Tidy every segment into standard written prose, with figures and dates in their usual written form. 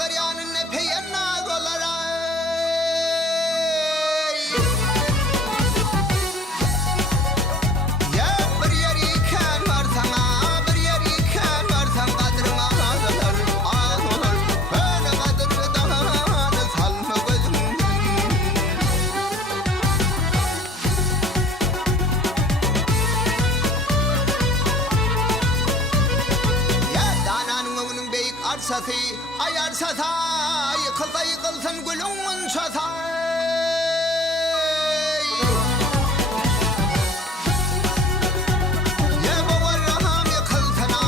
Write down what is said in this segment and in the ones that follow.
Uşaklar yanın ne peyenna dolara. Ya bir yer iken var sana, bir yer iken var sana kadrına ağlar, ağlar. Böyle kadırdan salma gözümden. Ya dananın onun beyik arsası, ay arsasa, yıkılsa yıkılsın gülümün şasa. Ya bavarraham yıkılsana,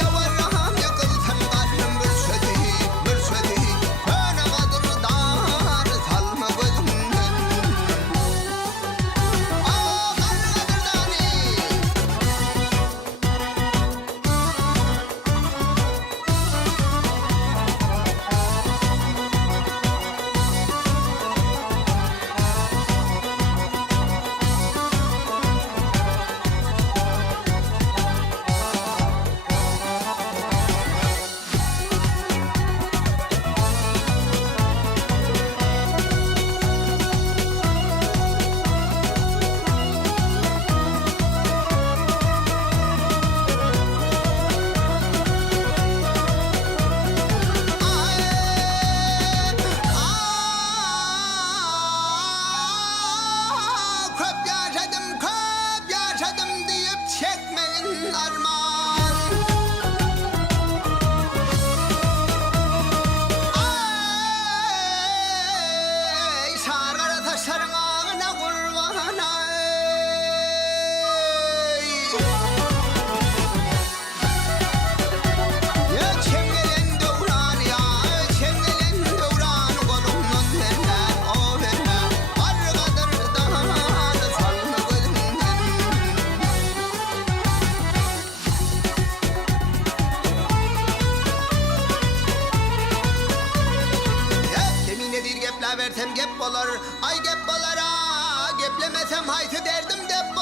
ya varraham yıkılsın kalbim bir sözü, bir sözü. Böyle kadırdan salma gözümden. Aa kadırdani. Köp yaşadım deyip çekmeyin armağan. Ay sarara taşların ağına kurban ay. Ya çengelen devran ya, çengelen devran kolumdan benden, o benden. Arkadırdan salma gözümden. Ya kemine bir gepla versem gep olur, ay gep olara. Geplemesem haytı derdim dep